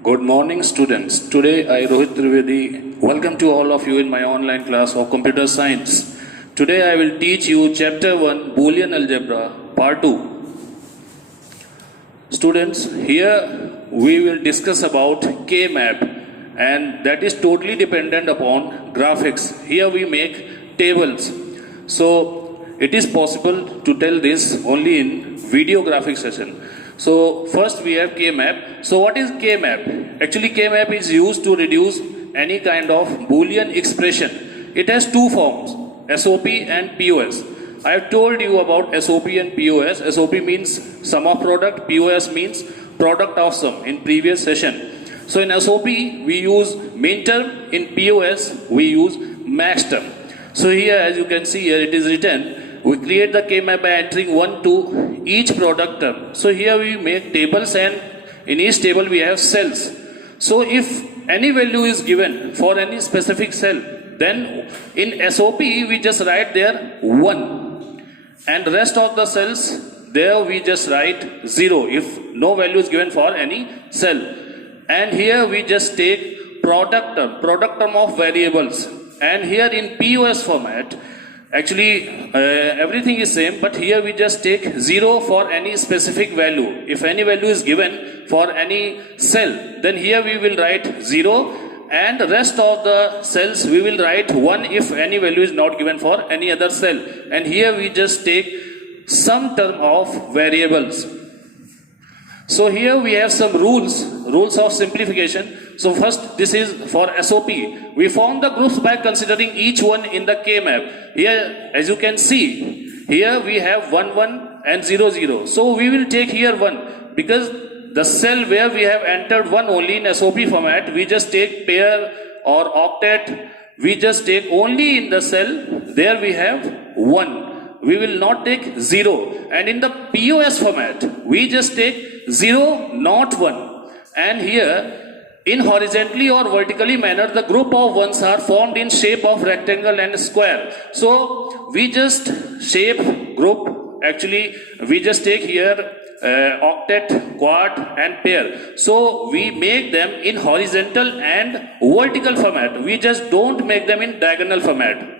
Good morning, students. Today, I, Rohit Trivedi, welcome to all of you in my online class of computer science. Today, I will teach you chapter 1, Boolean algebra, part 2. Students, here we will discuss about K-map, and that is totally dependent upon graphics. Here we make tables. So, it is possible to tell this only in video graphic session. So first we have K-map. So what is K-map? Actually K-map is used to reduce any kind of Boolean expression. It has two forms, SOP and POS. I have told you about SOP and POS. SOP means sum of product, POS means product of sum in previous session. So in SOP we use min term, in POS we use max term. So here as you can see here it is written, we create the K-map by entering 1 to each product term. So here we make tables and in each table we have cells. So if any value is given for any specific cell, then in SOP we just write there 1 and rest of the cells there we just write 0 if no value is given for any cell. And here we just take product term of variables, and here in POS format actually everything is same, but here we just take 0 for any specific value. If any value is given for any cell, then here we will write 0 and rest of the cells we will write 1 if any value is not given for any other cell. And here we just take some term of variables. So here we have some rules of simplification. So first, this is for SOP. We form the groups by considering each one in the K-map. Here, as you can see, here we have 1, 1 and 0, 0. So we will take here 1 because the cell where we have entered 1 only in SOP format, we just take pair or octet. We just take only in the cell, there we have 1. We will not take 0. And in the POS format, we just take 0, not 1. And here, in horizontally or vertically manner, the group of ones are formed in shape of rectangle and square. So we just shape group, actually we just take here octet, quad and pair. So we make them in horizontal and vertical format. We just don't make them in diagonal format.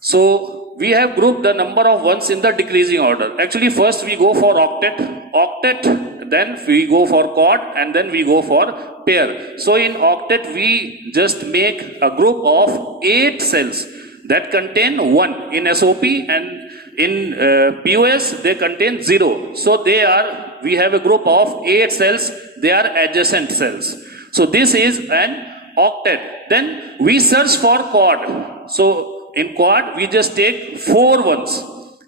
So we have grouped the number of ones in the decreasing order. Actually first we go for octet, then we go for quad, and then we go for pair. So in octet we just make a group of 8 cells that contain 1 in SOP, and in POS they contain 0. So we have a group of 8 cells, they are adjacent cells. So this is an octet. Then we search for quad. So in quad we just take 4 ones,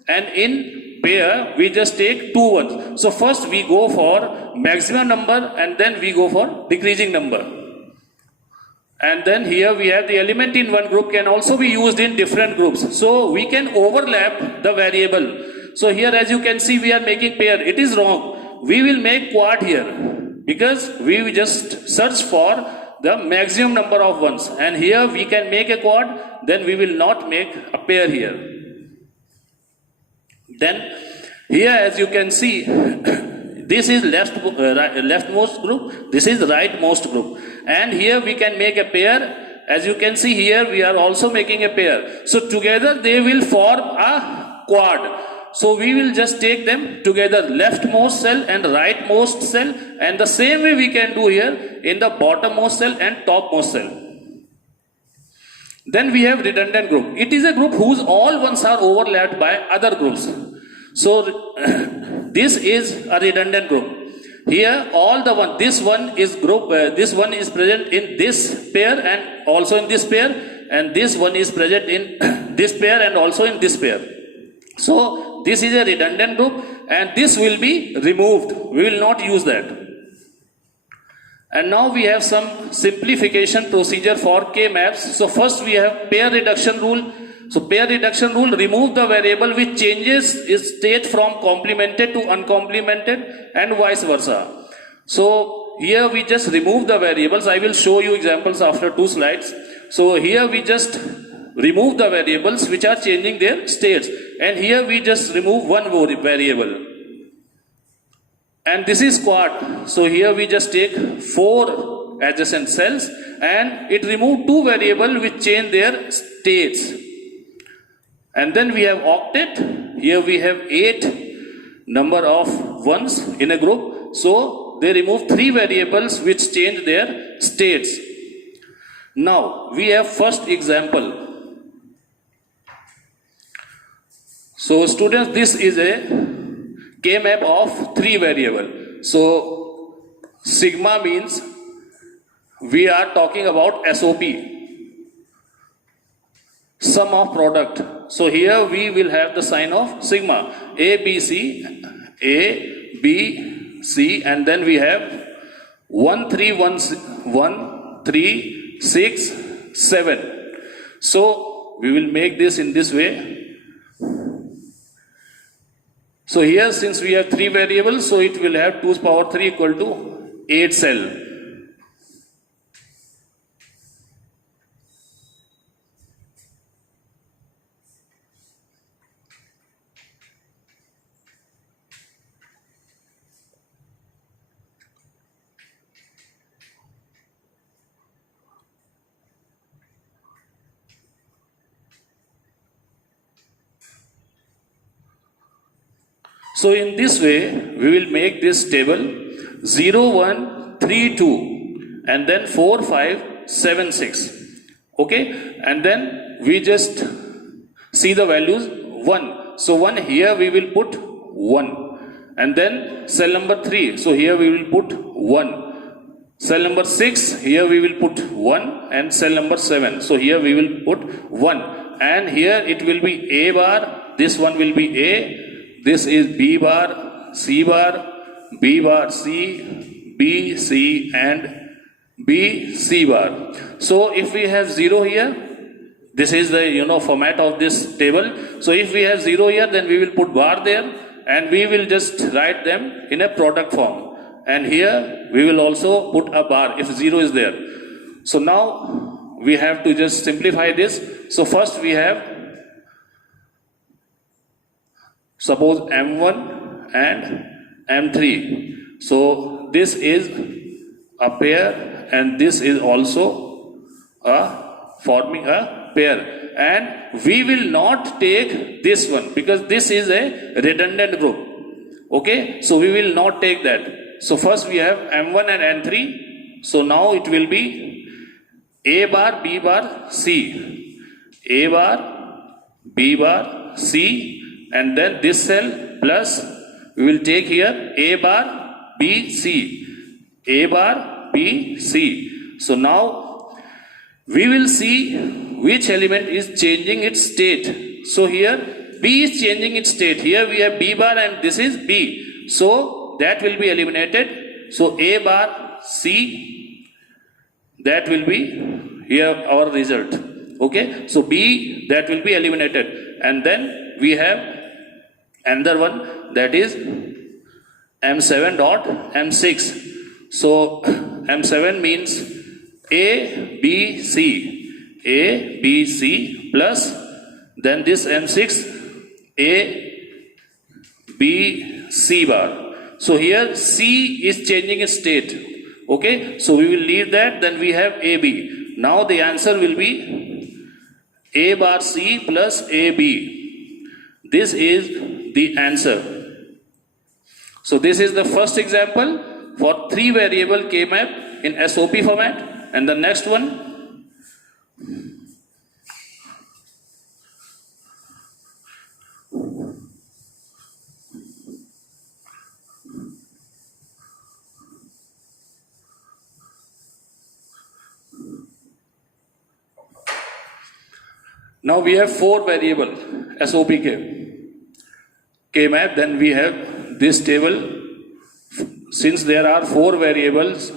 and in pair we just take 2 ones. So first we go for maximum number and then we go for decreasing number. And then here we have the element in one group can also be used in different groups. So we can overlap the variable. So here as you can see we are making pair. It is wrong. We will make quad here because we will just search for the maximum number of ones. And here we can make a quad, then we will not make a pair here. Then here as you can see, this is leftmost group, this is rightmost group. And here we can make a pair. As you can see here we are also making a pair. So together they will form a quad. So we will just take them together, leftmost cell and rightmost cell, and the same way we can do here in the bottommost cell and topmost cell. Then we have redundant group. It is a group whose all ones are overlapped by other groups. So this is a redundant group. Here all the one, this one is group, this one is present in this pair and also in this pair, and this one is present in this pair and also in this pair. So this is a redundant group and this will be removed. We will not use that. And now we have some simplification procedure for K-maps. So first we have pair reduction rule. So pair reduction rule, remove the variable which changes its state from complemented to uncomplemented and vice versa. So here we just remove the variables. I will show you examples after 2 slides. So here we just remove the variables which are changing their states, and here we just remove one variable. and this is quad. So here we just take 4 adjacent cells and it remove 2 variables which change their states. And then we have octet. Here we have 8 number of ones in a group. So they remove 3 variables which change their states. Now we have first example. So students, this is a K-map of 3 variable. So sigma means we are talking about SOP, sum of product. So here we will have the sign of sigma, A, B, C, A, B, C, and then we have 1, 3, 1, 3, 6, 7. So we will make this in this way. So here since we have 3 variables, so it will have 2 to the power 3 equal to 8 cell. So in this way, we will make this table 0, 1, 3, 2 and then 4, 5, 7, 6. Okay, and then we just see the values 1. So 1 here we will put 1 and then cell number 3. So here we will put 1. Cell number 6, here we will put 1 and cell number 7. So here we will put 1 and here it will be A bar, this one will be A. This is B bar, C bar, B bar, C, B, C and B, C bar. So if we have 0 here, this is the format of this table. So if we have 0 here, then we will put bar there and we will just write them in a product form. And here we will also put a bar if 0 is there. So now we have to just simplify this. So first we have, suppose M1 and M3. So this is a pair and this is also forming a pair. And we will not take this one because this is a redundant group. Okay, so we will not take that. So first we have M1 and N3. So now it will be A bar, B bar, C. A bar, B bar, C. And then this cell plus we will take here A bar B C, A bar B C. So now we will see which element is changing its state. So here B is changing its state. Here we have B bar and this is B. So that will be eliminated. So A bar C, that will be here our result. Okay, so B, that will be eliminated. And then we have another one, that is M7 dot M6. So M7 means A, B, C. A, B, C plus then this M6 A, B, C bar. So here C is changing its state. Okay, so we will leave that, then we have AB. Now the answer will be A bar C plus AB. This is the answer. So this is the first example for 3 variable K-map in SOP format. And the next one, now we have 4 variable SOP K-map, then we have this table. Since there are 4 variables,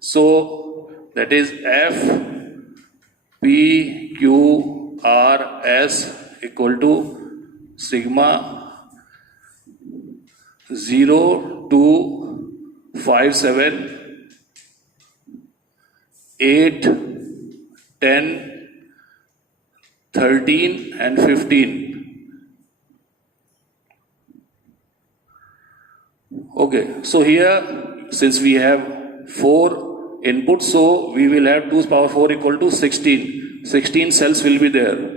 so that is F, P, Q, R, S equal to sigma 0, 2, 5, 7, 8, 10, 13 and 15. Okay, so here since we have 4 inputs, so we will have 2 power 4 equal to 16. 16 cells will be there.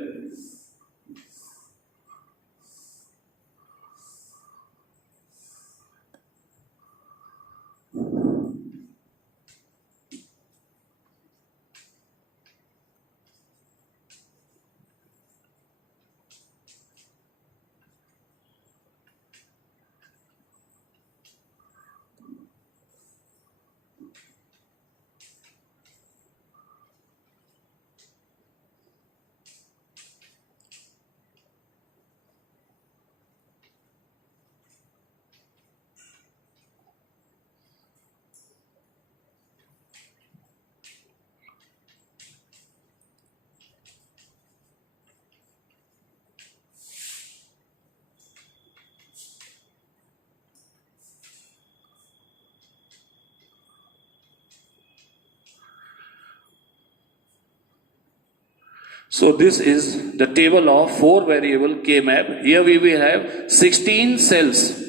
So this is the table of 4 variable K map. Here we will have 16 cells.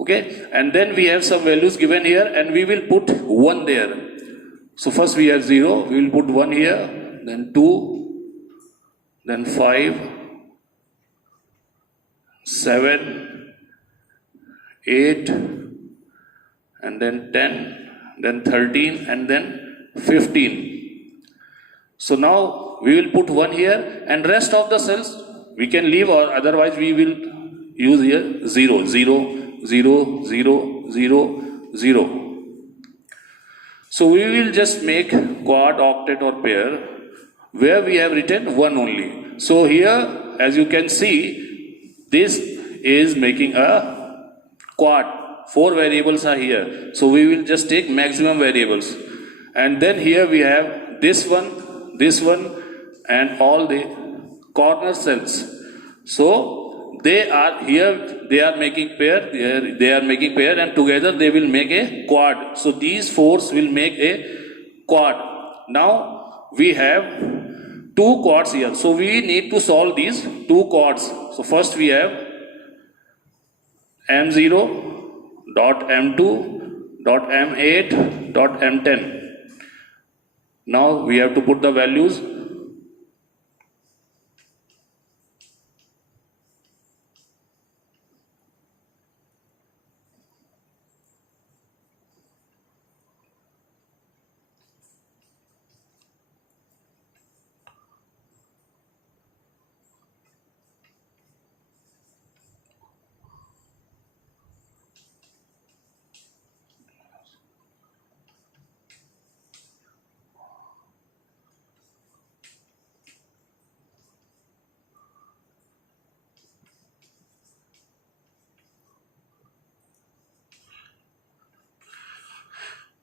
Okay, and then we have some values given here and we will put 1 there. So first we have 0, we will put 1 here, then 2, then 5, 7, 8, and then 10, then 13, and then 15. So now we will put 1 here and rest of the cells we can leave, or otherwise we will use here 0, 0, 0, 0, 0, 0. So we will just make quad, octet or pair where we have written 1 only. So here as you can see, this is making a quad. 4 variables are here. So we will just take maximum variables. And then here we have this one, and all the corner cells. So they are here, they are making pair, they are making pair, and together they will make a quad. So these 4s will make a quad. Now we have 2 quads here. So we need to solve these 2 quads. So first we have M0 dot M2 dot M8 dot M10. Now we have to put the values.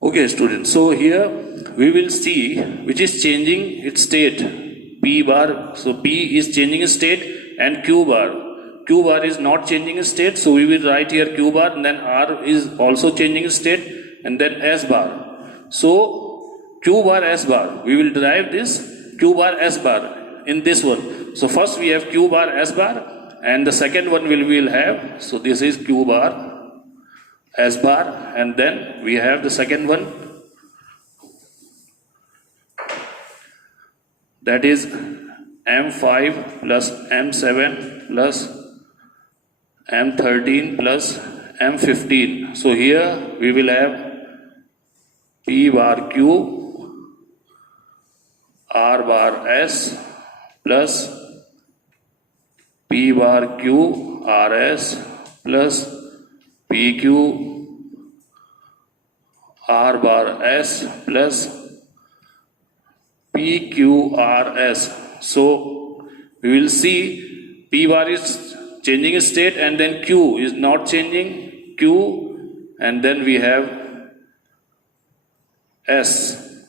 Okay, students, so here we will see which is changing its state, P bar. So P is changing its state and Q bar. Q bar is not changing its state, so we will write here Q bar, and then R is also changing its state, and then S bar. So Q bar, S bar, we will derive this Q bar, S bar in this one. So first we have Q bar, S bar, and the second one we will have, so this is Q bar, S bar, and then we have the second one, that is M5 plus M7 plus M13 plus M15. So here we will have P bar Q, R bar S plus P bar Q, RS plus PQ R bar S plus PQRS. So we will see P bar is changing its state, and then Q is not changing, Q, and then we have S.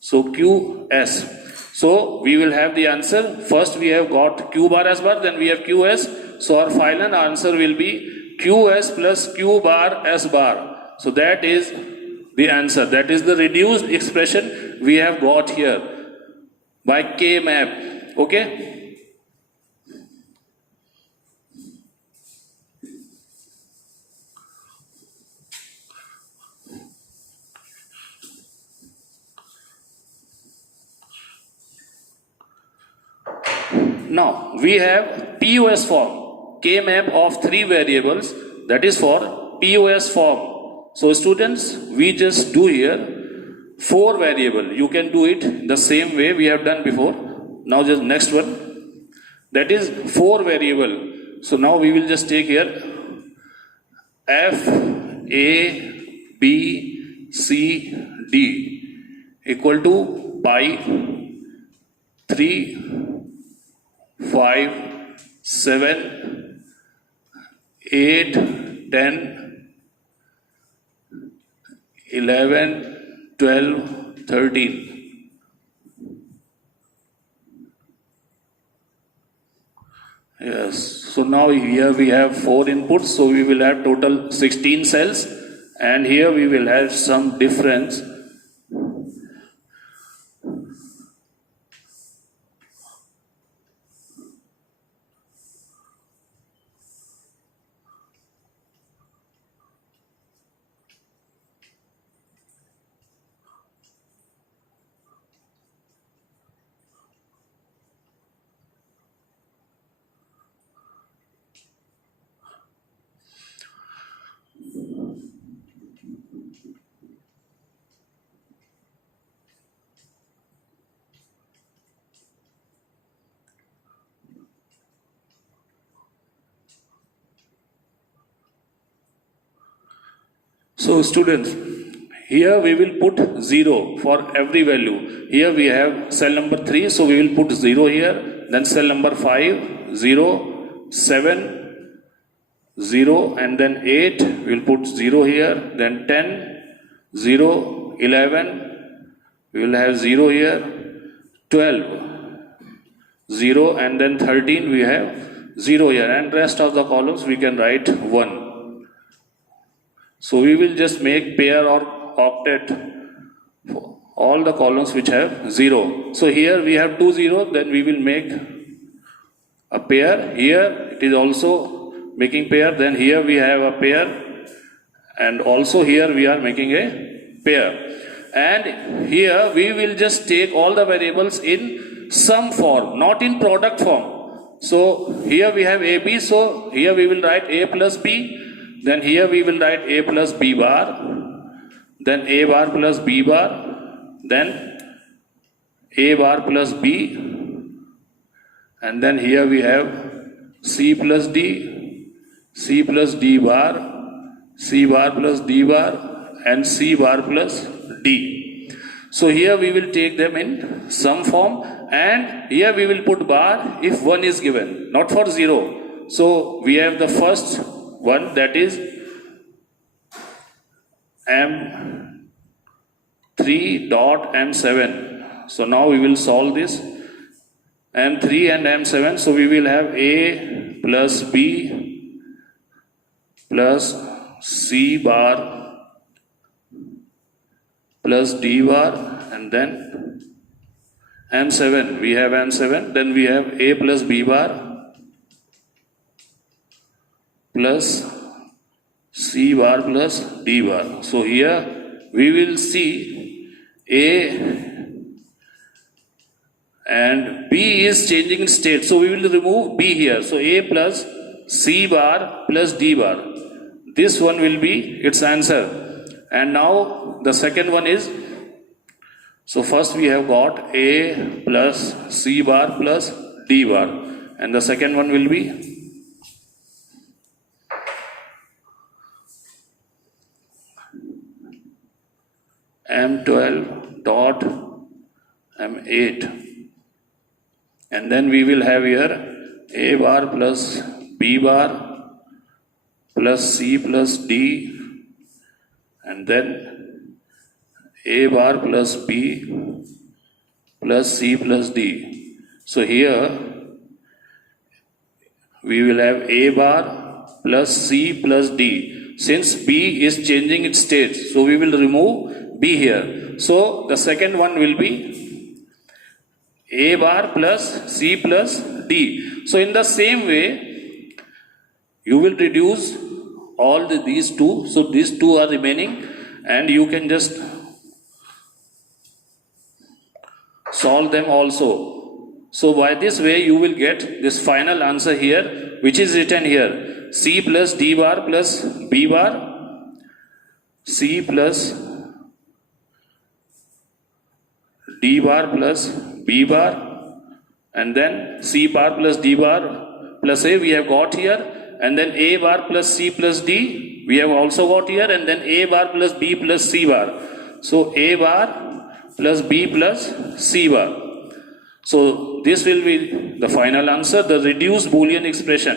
So QS. So we will have the answer. First we have got Q bar S bar, then we have QS. So our final answer will be QS plus Q bar S bar. So that is the answer. That is the reduced expression we have got here by K map. Okay. Now we have POS form, K map of 3 variables, that is for POS form. So students, we just do here 4 variable. You can do it the same way we have done before. Now just next one, that is 4 variable. So now we will just take here F, A, B, C, D equal to pi 3, 5, 7, 8, 10, 11, 12, 13. Yes, so now here we have 4 inputs, so we will have total 16 cells, and here we will have some difference. So students, here we will put 0 for every value. Here we have cell number 3, so we will put 0 here. Then cell number 5, 0, 7, 0, and then 8, we will put 0 here. Then 10, 0, 11, we will have 0 here. 12, 0, and then 13 we have 0 here. And rest of the columns we can write 1. So we will just make pair or octet for all the columns which have 0. So here we have 2 0, then we will make a pair. Here it is also making pair, then here we have a pair, and also here we are making a pair. And here we will just take all the variables in sum form, not in product form. So here we have AB, so here we will write A plus B. Then here we will write A plus B bar, then A bar plus B bar, then A bar plus B, and then here we have C plus D, C plus D bar, C bar plus D bar, and C bar plus D. So here we will take them in sum form, and here we will put bar if 1 is given, not for 0. So we have the first one, that is M3 dot M7. So now we will solve this M3 and M7. So we will have A plus B plus C bar plus D bar, and then M7. We have M7. Then we have A plus B bar plus C bar plus D bar. So here we will see A and B is changing in state. So we will remove B here. So A plus C bar plus D bar. This one will be its answer. And now the second one is, so first we have got A plus C bar plus D bar. And the second one will be M12 dot M8, and then we will have here A bar plus B bar plus C plus D, and then A bar plus B plus C plus D. So here we will have A bar plus C plus D. Since B is changing its state, so we will remove B here. So the second one will be A bar plus C plus D. So in the same way, you will reduce all these two. So these two are remaining, and you can just solve them also. So by this way you will get this final answer here, which is written here: C plus D bar plus B bar, C plus D bar plus B bar, and then C bar plus D bar plus A we have got here, and then A bar plus C plus D we have also got here, and then A bar plus B plus C bar. So A bar plus B plus C bar. So this will be the final answer, the reduced Boolean expression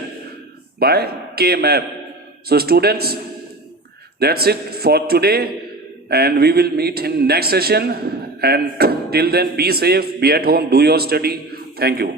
by K-map. So students, that's it for today, and we will meet in next session. And till then, be safe, be at home, do your study. Thank you.